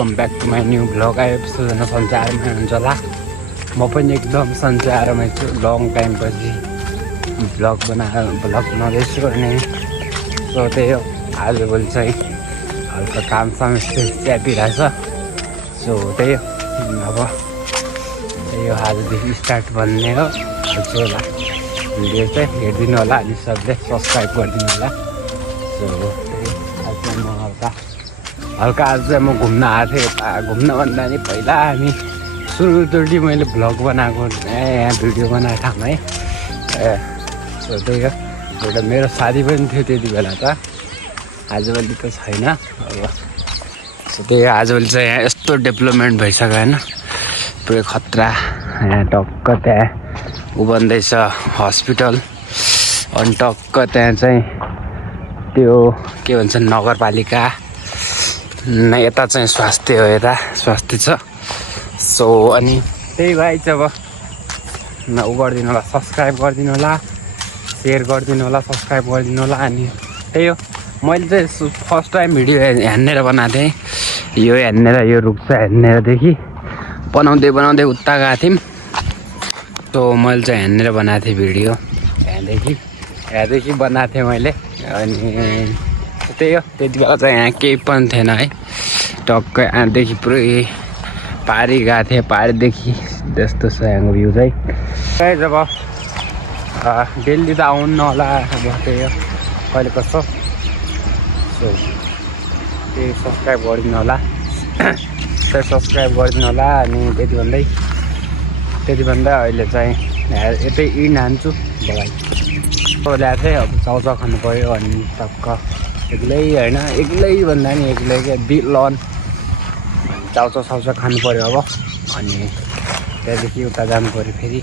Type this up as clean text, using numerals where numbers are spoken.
Welcome back to my new vlog. आएपछि सन्चै आरामै हुनुहुन्छ होला। म पनि एकदम सन्चै आरामै छु। लङ टाइम पछि भ्लग बनाउँदैछु अनि सो त्यही हो। आजभोलि चाहिँ हल्का काम समस्या च्यापिरहेछ। सो त्यही हो। अब त्यही हो, आजदेखि स्टार्ट भन्ने हो। हाल्छु होला भिडियो चाहिँ हेरिदिनु होला अनि सबले सब्सक्राइब गरिदिनु होला। सो त्यही आज चाहिँ म हल्का आज चाहिँ म घुम्न आएको थिएँ। यता घुम्न भन्दा नि पहिला हामी सुरुचोटि मैले भ्लग बनाएको यहाँ भिडियो बनाएको ठाउँमा है। सो त्यही हो। एउटा मेरो साथी पनि थियो त्यति बेला त, आजभोलि त छैन। अब सो त्यही हो, आजभोलि चाहिँ यहाँ यस्तो डेभलपमेन्ट भइसक्यो होइन, पुरै खतरा। यहाँ टक्क त्यहाँ उ बन्दैछ हस्पिटल, अनि टक्क त्यहाँ चाहिँ त्यो के भन्छ नगरपालिका, यता चाहिँ स्वास्थ्य हो, यता स्वास्थ्य छ। सो अनि त्यही भए चाहिँ अब उ गरिदिनु होला, सब्सक्राइब गरिदिनु होला, सेयर गरिदिनु होला, सब्सक्राइब गरिदिनु होला। अनि त्यही हो, मैले चाहिँ फर्स्ट टाइम भिडियो हेर्नेर बनाएको थिएँ। यो हेर्नेर यो रुख चाहिँ हेर्नेरदेखि बनाउँदै बनाउँदै उता गएको थियौँ। सो मैले चाहिँ हेर्नेर बनाएको थिएँ भिडियो, यहाँदेखि बनाएको थिएँ मैले। अनि त्यही हो, त्यति बेला चाहिँ यहाँ केही पनि थिएन है। टक्क यहाँदेखि पुरै पारी गएको थिएँ, पारीदेखि त्यस्तो छ यहाँको भ्यू चाहिँ। जब डेली त आउनु होला, अब त्यही हो कहिले कस्तो। सो त्यही सब्सक्राइब गरिदिनु होला, सब्सक्राइब गरिदिनु होला। अनि त्यति भन्दा अहिले चाहिँ यतै इन्ड हान्छु बगाइ ल्याएको थिएँ। अब चाउचाउ खानु पऱ्यो अनि टक्क एक्लै होइन, एक्लै भन्दा नि एक्लै क्या बिलन चाउचाउ खानु पऱ्यो अब। अनि त्यहाँदेखि उता जानु पऱ्यो फेरि।